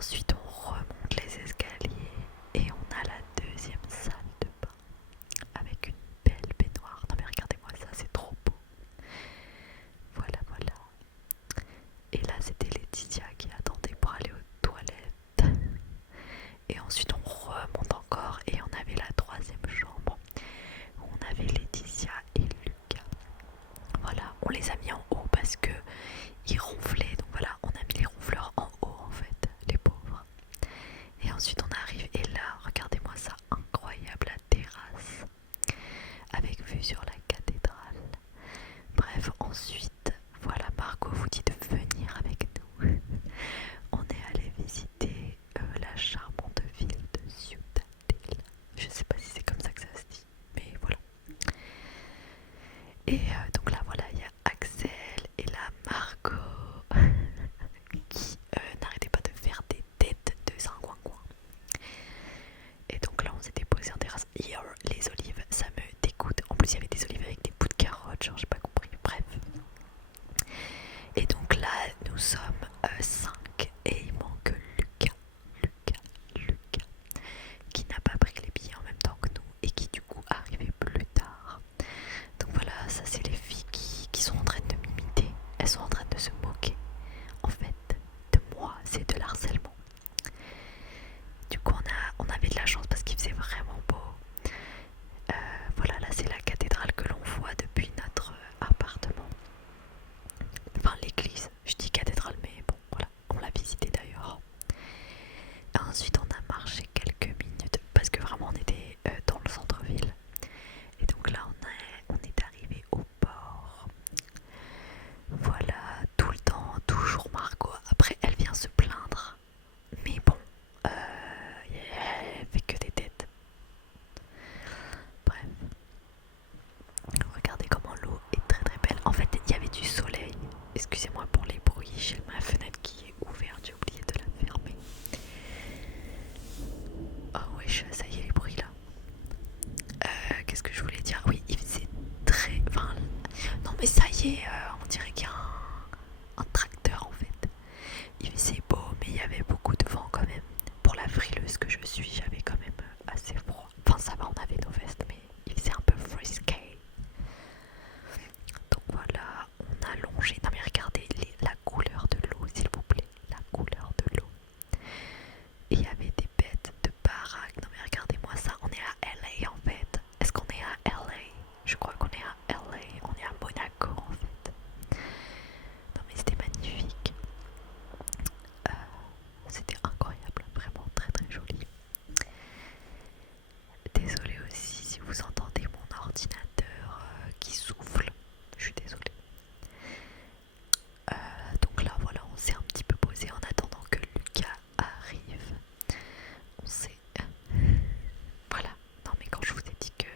ensuite on remonte les escaliers et on a la deuxième salle de bain avec une belle baignoire. Non mais regardez-moi ça, c'est trop beau. Voilà, voilà. Et là c'était Laetitia qui attendait pour aller aux toilettes. Et ensuite on remonte encore et on avait la troisième chambre où on avait Laetitia et Lucas. Voilà, on les a mis en haut parce que ils ronflaient. Donc voilà, on a mis les ronfleurs en haut en fait, les pauvres. Et ensuite on arrive et là, regardez-moi ça, incroyable la terrasse avec vue sur la cathédrale. Bref, ensuite, voilà, Margot vous dit de venir avec nous. On est allé visiter la charmante ville de Ciudadela. Je sais pas si c'est comme ça que ça se dit, mais voilà. Et donc là, voilà, il y a Axel et là Margot qui n'arrêtait pas de faire des têtes de coin. Et donc là, on s'était posé en terrasse. Hier, les olives, ça me dégoûte. En plus, il y avait des olives avec des bouts de carottes, genre j'ai pas compris. Bref. Et donc là, nous sommes 5 et il manque Lucas, qui n'a pas pris les billets en même temps que nous et qui du coup arrivait plus tard. Donc voilà, ça c'est les filles qui sont en train de m'imiter. Elles sont en train de se moquer en fait de moi, c'est de l'harcèlement. Du coup on avait de la chance parce qu'il faisait vraiment beau. Voilà, là c'est la cathédrale que l'on voit depuis notre appartement. Enfin l'église, je dis cathédrale mais bon voilà, on l'a visité d'ailleurs. Ensuite on a marché quelques minutes parce que vraiment on était dans le centre-ville. Et donc là on est arrivé au port. Voilà, tout le temps, toujours Margot. Après elle vient se plaindre. Mais bon, elle fait que des têtes. Bref. Regardez comment l'eau est très très belle. En fait, il y avait du soleil. Excusez-moi pour les bruits. J'ai ma fenêtre qui est ouverte. J'ai oublié de la fermer. Oh wesh, ça y est les bruits là. Qu'est-ce que je voulais dire? Oui, il faisait très... Enfin, non mais ça y est, on dirait qu'il y a un tracteur en fait. Il faisait beau, mais il y avait beaucoup de vent quand même. Pour la frileuse que je suis, j'avais quand même assez froid. Enfin ça va, on avait nos vestes, mais il faisait un peu frisqué. Donc voilà, on a longé. Non mais regardez la couleur de l'eau, s'il vous plaît. La couleur de l'eau. Et il y avait des bêtes de baraques. Non mais regardez-moi ça, on est à LA en fait. Est-ce qu'on est à LA? Je crois qu'on est à LA. On est à Monaco en fait. Non mais c'était magnifique. C'était incroyable, vraiment très très joli. Désolée aussi si vous entendez mon ordinateur qui souffle. Je suis désolée. Donc là voilà, on s'est un petit peu posé en attendant que Lucas arrive. On s'est... Voilà. Non mais quand je vous ai dit que...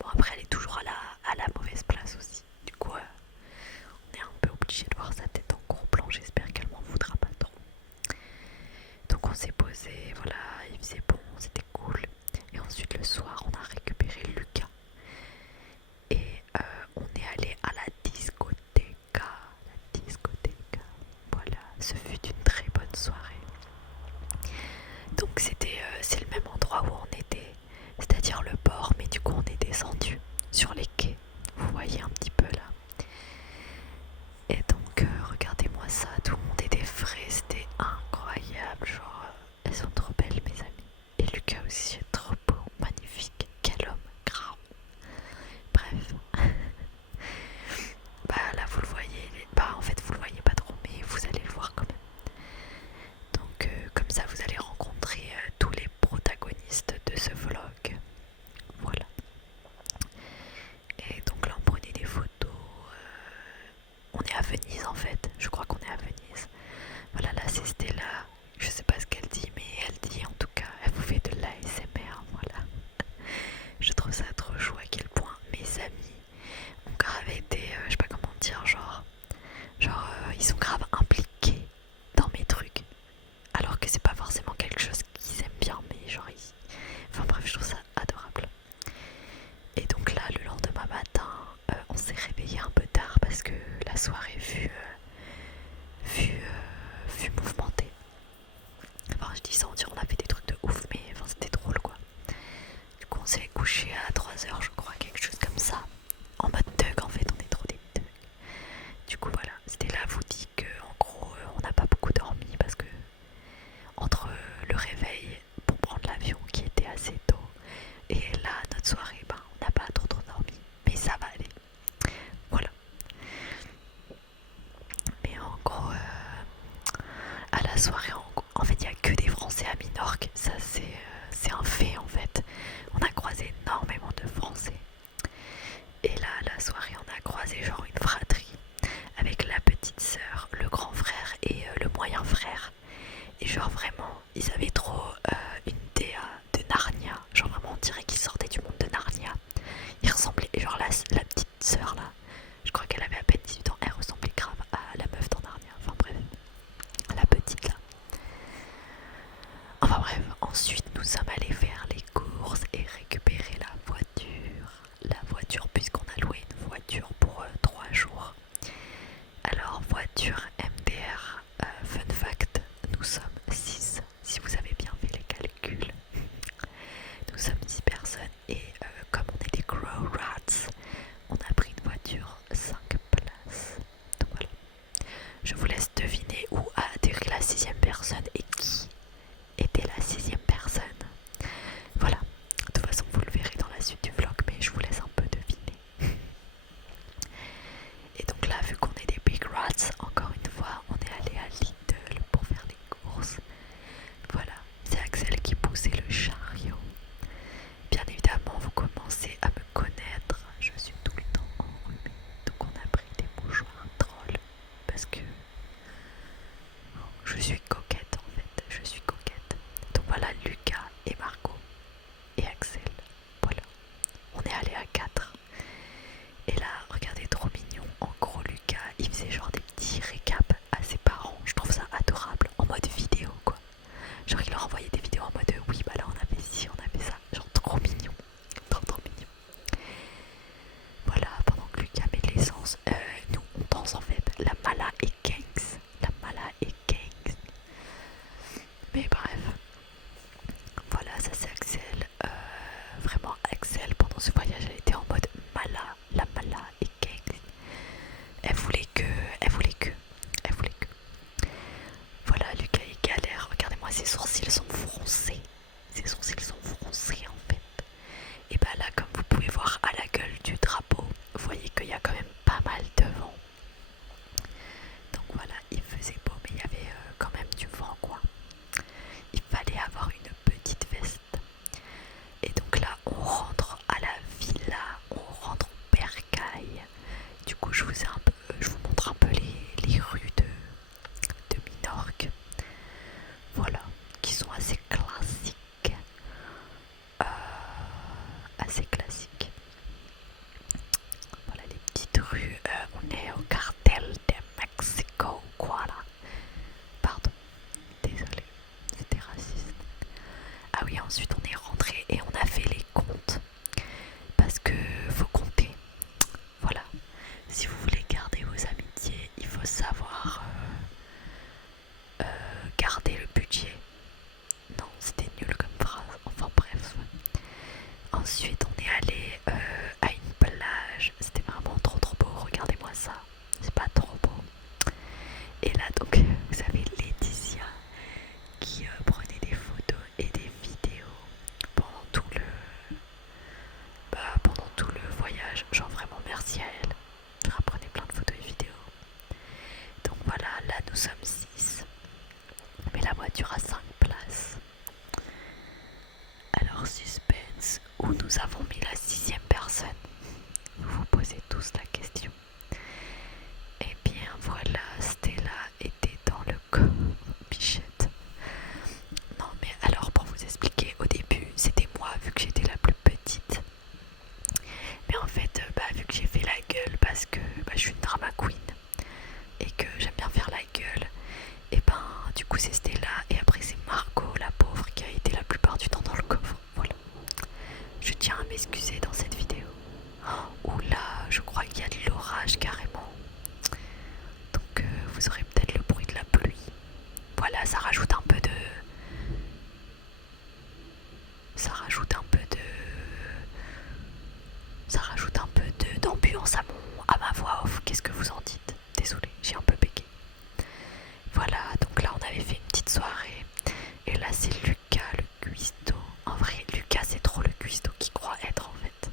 Bon après elle est toujours à la mauvaise place aussi. Du coup on est un peu obligé de voir sa tête en gros plan. J'espère qu'elle m'en voudra pas trop. Donc on s'est posé, voilà, il faisait bon, c'était cool. Et ensuite le soir on a récupéré Lucas. Et on est allé à la discothèque. La discothèque. Voilà, ce fut une très bonne soirée. Donc c'est le même endroit où on était, c'est-à-dire le port, mais du coup on est descendu sur les quais. Vous voyez un petit peu là. Et donc regardez-moi ça, tout le monde était frais, c'était incroyable. Genre elles sont trop belles mes amies. Et Lucas aussi est trop beau, magnifique, quel homme, grave. Bref. Bah là vous le voyez, bah en fait vous le voyez pas trop mais vous allez le voir quand même. Donc comme ça vous allez rencontrer tous les protagonistes de ce vlog. Voilà. Et donc là on prenait des photos. On est à Venise en fait, je crois qu'on est à Venise. Voilà, là c'est Stella. Je sais pas ce qu'elle dit mais elle dit en tout cas, elle vous fait de l'ASMR. trop une DA de Narnia. Genre vraiment on dirait qu'il sortait du monde de Narnia. Il ressemblait, genre la petite sœur là, je crois qu'elle avait à peine 18 ans, elle ressemblait grave à la meuf dans Narnia. Enfin bref, la petite là. Enfin bref, ensuite nous sommes allés faire les courses et récupérer la voiture. La voiture puisqu'on a loué une voiture pour 3 jours. Alors voiture MDR, fun fact, nous sommes 6, si vous avez bien fait les calculs. Nous sommes 6 personnes et comme on est des Crow Rats, on a pris une voiture 5 places. Donc voilà. Je vous laisse deviner où a atterri la 6ème personne et qui était la 6ème personne. Voilà. De toute façon, vous le verrez dans la suite du vlog, mais je vous laisse un peu deviner. Et donc là, vu qu'on est des Big Rats, encore une fois, on est allé à Lidl pour faire les courses. Voilà, c'est Axel qui poussait le chariot. Bien évidemment, vous commencez à me connaître, je suis tout le temps enrhumée. Donc on a pris des mouchoirs trolls parce que je suis coquette en fait, je suis coquette. Donc voilà, Lucas et Margot et Axel. Voilà, on est allé à 4. Et là, regardez, trop mignon. En gros, Lucas, il faisait genre des petits récaps à ses parents. Je trouve ça adorable, en mode vidéo quoi. Genre il leur envoyait des vidéos en mode oui bah là on a fait ci, on a fait ça. Genre trop mignon, trop mignon. Voilà, pendant que Lucas met de l'essence, nous on danse en fait la Mala et Gangs. La Mala et Gangs. Mais bref, voilà, ça c'est Axel. Vraiment Axel pendant ce voyage elle était en mode Mala, la Mala et Gangs. Elle voulait que. Voilà, Lucas il galère. Regardez-moi, ses sourcils sont froncés. Ses sourcils sont froncés en fait. Et bah là, comme vous pouvez voir à la gueule du drapeau, vous voyez qu'il y a quand même pas mal de vent. Donc voilà, il faisait beau, mais il y avait quand même du vent quoi. Il fallait avoir une petite veste. Et donc là, on rentre à la villa, on rentre au bercail. Du coup, je vous montre un peu les rues de Minorque. Voilà, qui sont assez classiques. Assez classiques. Voilà les petites rues. On est au cartel de Mexico, quoi là. Pardon, désolé, c'était raciste. Ah oui, ensuite on est rentré et on a fait les comptes. Parce que faut compter. Voilà, si vous voulez garder vos amitiés, il faut savoir garder le budget. Non, c'était nul comme phrase. Enfin bref. Ensuite, on est allé à une plage. C'était vraiment trop beau. Regardez-moi ça. C'est pas trop beau. Et là, donc, vous avez Laetitia qui prenait des photos et des vidéos pendant pendant tout le voyage. Genre vraiment merci à elle. Elle prenait plein de photos et vidéos. Donc voilà, là nous sommes 6. Mais la voiture a 5 places. Alors suspense, où nous avons mis la 6ème personne? Vous vous posez tous la question. Eh bien voilà, Stella était dans le coffre, bichette. Non mais alors pour vous expliquer, au début c'était moi vu que j'étais la plus petite. Mais en fait, vu que j'ai fait la gueule parce que je suis une drama queen et que j'aime bien faire la gueule, et du coup c'est Stella et après c'est Margot la pauvre qui a été la plupart du temps dans le coffre. Voilà. Je tiens à m'excuser dans cette vidéo. Oula, je crois qu'il y a de l'orage carrément. Donc vous aurez peut-être le bruit de la pluie. Voilà, ça rajoute un peu de... d'ambiance à ma voix off. Qu'est-ce que vous en dites? Désolée, j'ai un peu bégué. Voilà, donc là on avait fait une petite soirée. Et là c'est Lucas, le cuistot. En vrai, Lucas c'est trop le cuistot qu'il croit être en fait.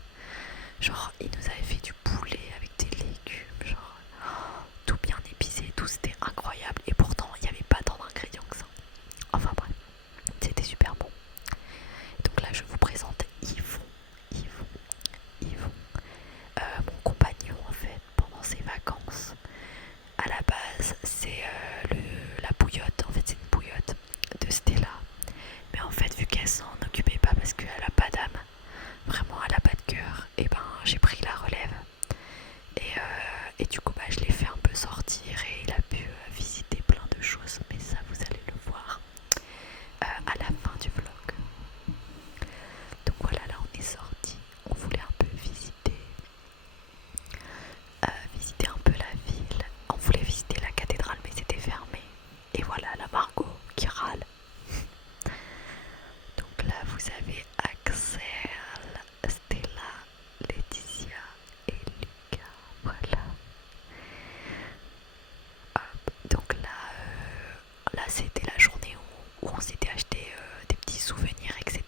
Genre, il nous avait fait du poulet avec des légumes, genre tout bien épicé, tout c'était incroyable. Et pourtant, il n'y avait pas tant d'ingrédients que ça. Enfin bref, c'était super bon. Donc là, je vous présente Yvon. Mon compagnon en fait pendant ses vacances. À la base, c'est la bouillotte. En fait, c'est une bouillotte de Stella. s'en occupait pas parce qu'elle a pas d'âme, vraiment elle a pas de cœur, et ben j'ai pris la relève. Et du coup je l'ai fait un peu sortir et il a pu visiter plein de choses, mais ça vous allez le voir à la fin du vlog. Donc voilà, là on est sorti, on voulait un peu visiter un peu la ville, on voulait visiter la cathédrale mais c'était fermé. Et voilà la Margot qui râle. Donc là vous avez Axel, Stella, Laetitia et Lucas, voilà. Hop. Donc là c'était la journée où on s'était acheté des petits souvenirs, etc.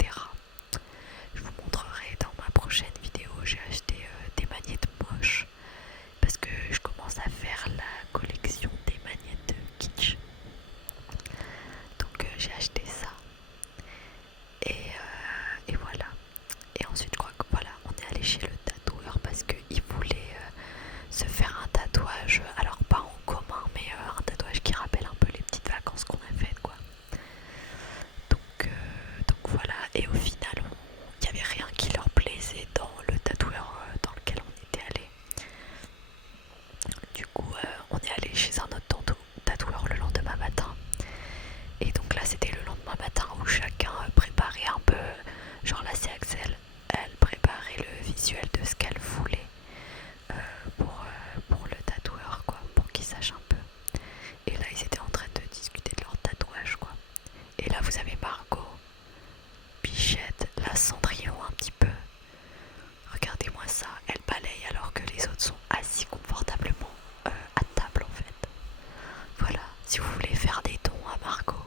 Je vous montrerai dans ma prochaine vidéo, j'ai acheté des magnettes moches parce que je commence à faire la collection des magnettes kitsch. Donc j'ai acheté ça et voilà. Et ensuite je crois que voilà, on est allé chez le tatoueur parce qu'il voulait se faire un tatouage, alors pas en commun mais un tatouage qui rappelle un peu les petites vacances qu'on a faites quoi. Donc voilà, et au final il n'y avait rien qui leur plaisait dans le tatoueur dans lequel on était allé. Du coup on est allé chez un autre tatoueur le lendemain matin. Et donc là c'était le lendemain matin où chacun préparait un peu, genre là c'est Axel, elle préparait le visuel de ce qu'elle voulait pour le tatoueur quoi, pour qu'il sache un peu. Et là ils étaient en train de discuter de leur tatouage quoi. Et là vous avez Margot, Bichette, la Cendrillon un petit peu. Regardez-moi ça, elle balaye alors que les autres sont assis confortablement à table en fait. Voilà, si vous voulez faire des dons à Margot,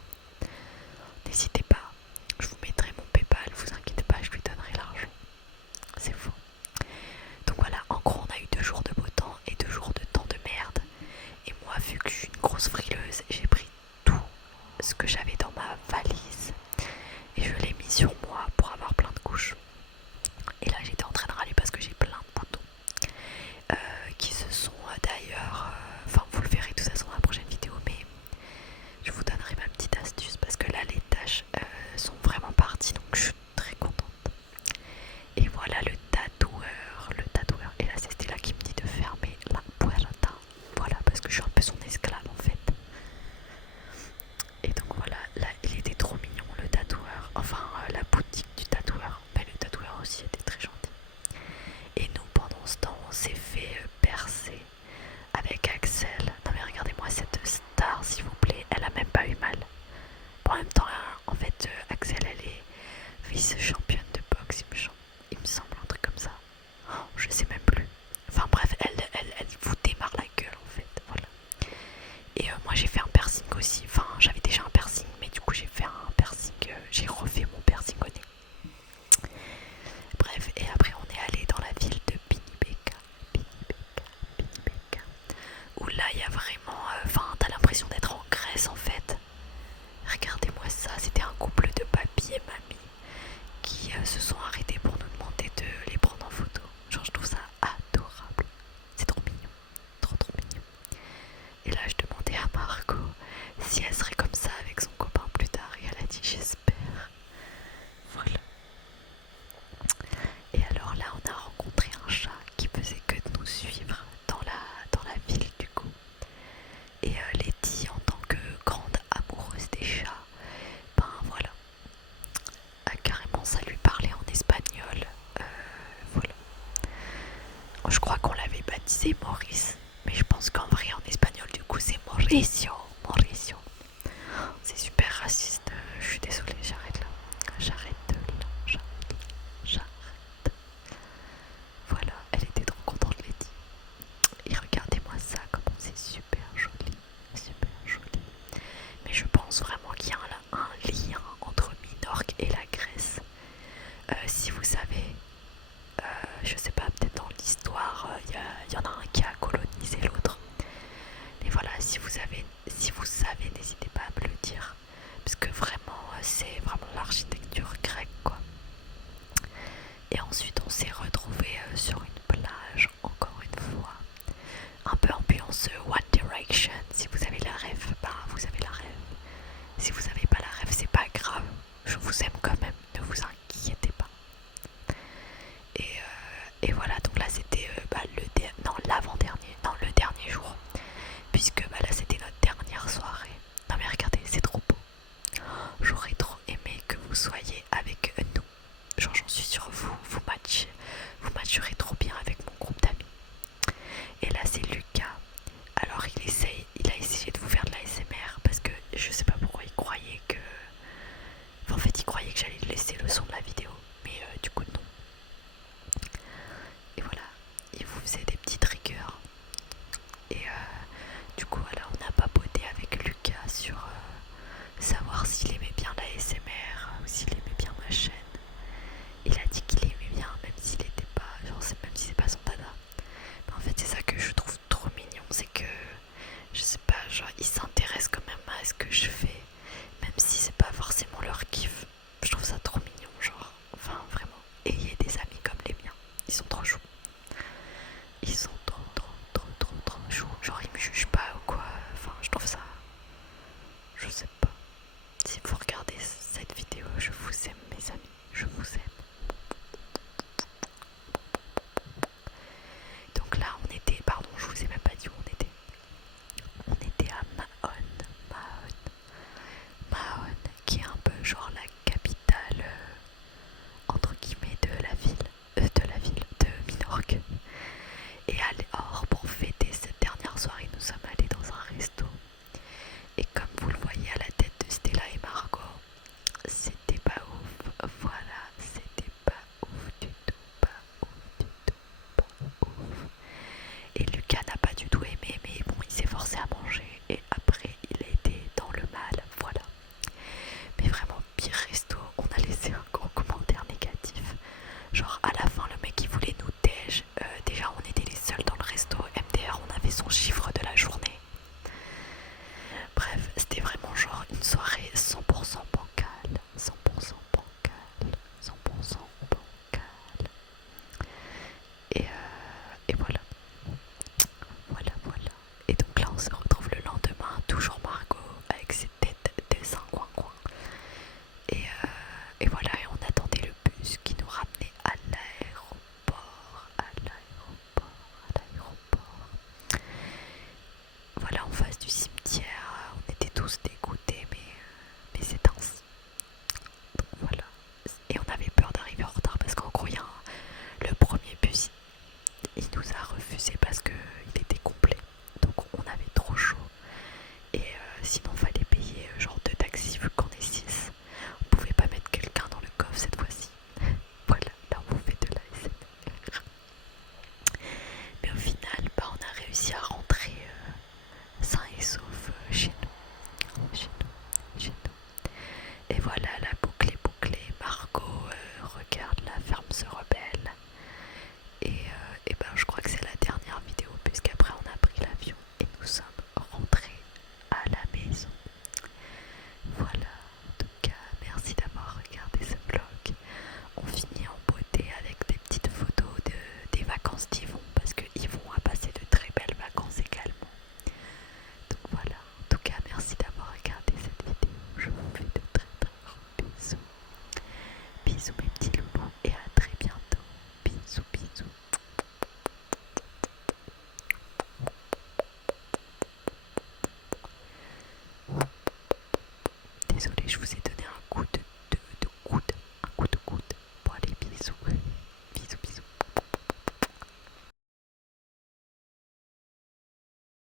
n'hésitez pas, je vous mettrai mon PayPal, vous inquiétez pas, je lui donnerai l'argent. C'est faux. Donc voilà, en gros on a eu 2 jours de beau temps et 2 jours de temps de merde. Et moi vu que je suis une grosse frileuse, j'ai pris tout ce que j'avais dans ma valise et je l'ai mis sur moi pour avoir plein de couches. Et là j'étais en train de râler parce que j'ai plein de boutons qui se sont d'ailleurs, enfin vous le verrez de toute façon dans la prochaine vidéo, mais je vous donnerai ma petite astuce parce que là les tâches sont vraiment parties, donc je suis très contente. Et voilà le tatoueur, et là c'est Stella qui me dit de fermer la puerta, voilà, parce que je suis un peu son esclave en fait. Et donc voilà, là il était trop mignon le tatoueur, enfin la boutique du tatoueur, mais le tatoueur aussi était très gentil. Et nous pendant ce temps on s'est fait percer avec Axel. Non mais regardez-moi cette star s'il vous plaît, elle a même pas eu mal. Bon, en même temps en fait Axel elle est vice-championne de boxe il me semble, un truc comme ça. Oh, je sais même plus. Enfin bref, elle vous démarre la gueule en fait, voilà. Et moi j'ai fait un piercing aussi, enfin j'avais déjà un piercing mais du coup j'ai fait un piercing, j'ai refait mon piercing au nez. Bref, et après on est allé dans la ville de Pinibeka, où là il y a vraiment, enfin t'as l'impression d'être en Grèce en fait. Regardez-moi ça, c'était un couple de papy et mamie qui se sont arrêtés pour nous demander de les prendre en photo. Genre je trouve ça adorable, c'est trop mignon, trop mignon. Et là je demandais à Margot si elle serait comme ça avec son copain plus tard et elle a dit j'espère. Voilà. Et alors là on a rencontré un chat qui faisait que de nous suivre dans la ville du coup. Et Letty en tant que grande amoureuse des chats, ben voilà, a carrément ça lui parlait en espagnol. Voilà. Je crois qu'on l'avait baptisé Maurice, mais je pense qu'en vrai en espagnol du coup c'est Mauricio. Mauricio. C'est super raciste, je suis désolée, j'arrête là. J'arrête. Voilà, elle était trop contente Letty. Et regardez-moi ça, comment c'est super joli. Super joli. Mais je pense vraiment qu'il y a un lien entre Minorque et la Grèce. Si vous savez, je sais pas, peut-être dans l'histoire, il y en a un qui a colonisé l'autre. Mais voilà, si vous savez, n'hésitez pas à me le dire. Parce que vraiment, c'est vraiment l'architecture grecque, quoi. Et ensuite, on s'est retrouvés sur une plage, encore une fois. Un peu ambiance One Direction. Si vous avez la rêve, bah vous avez la rêve. Si vous avez pas la rêve, c'est pas grave. Je vous aime quand même. que j'allais laisser le son de la vie.